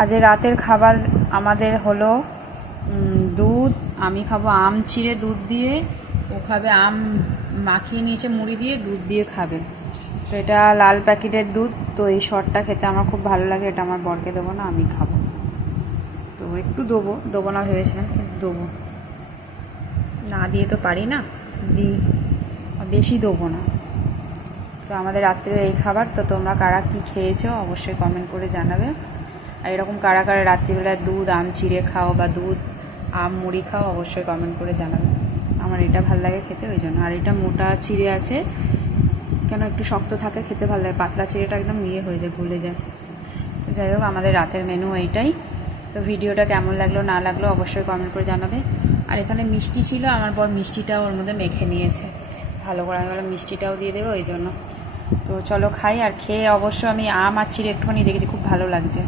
আজ রাতের খাবার আমাদের হলো দুধ। আমি খাবো আম চিড়ে দুধ দিয়ে, ও খাবে আম মাখিয়ে নিয়েছে মুড়ি দিয়ে, দুধ দিয়ে খাবে। তো এটা লাল প্যাকেটের দুধ, তো এই শটটা খেতে আমার খুব ভালো লাগে। এটা আমার বরকে দেবো না, আমি খাবো। তো একটু দেবো না ভেবেছিলাম, কিন্তু দেবো না, দিয়ে তো পারি না, দিই, বেশি দেবো না। তো আমাদের রাত্রে এই খাবার। তো তোমরা কারা কী খেয়েছো অবশ্যই কমেন্ট করে জানাবে। আর এরকম কারা কারা রাত্রিবেলায় দুধ আম চিড়ে খাও বা দুধ আম মুড়ি খাও অবশ্যই কমেন্ট করে জানাবে। আমার এটা ভালো লাগে খেতে, ওই জন্য। আর এটা মোটা চিড়ে আছে, কেন একটু শক্ত থাকে, খেতে ভালো লাগে। পাতলা চিড়েটা একদম হয়ে যায়, গলে যায়। তো যাই হোক, আমাদের রাতের মেনু এইটাই। তো ভিডিওটা কেমন লাগলো না লাগলো অবশ্যই কমেন্ট করে জানাবে। আর এখানে মিষ্টি ছিল, আমার বর মিষ্টিটাও ওর মধ্যে মেখে নিয়েছে ভালো করে। আমি বললাম মিষ্টিটাও দিয়ে দেবো, ওই জন্য। তো চলো খাই। আর খেয়ে অবশ্য আমি আম আর চিড়ে একটুখানি দেখেছি, খুব ভালো লাগছে।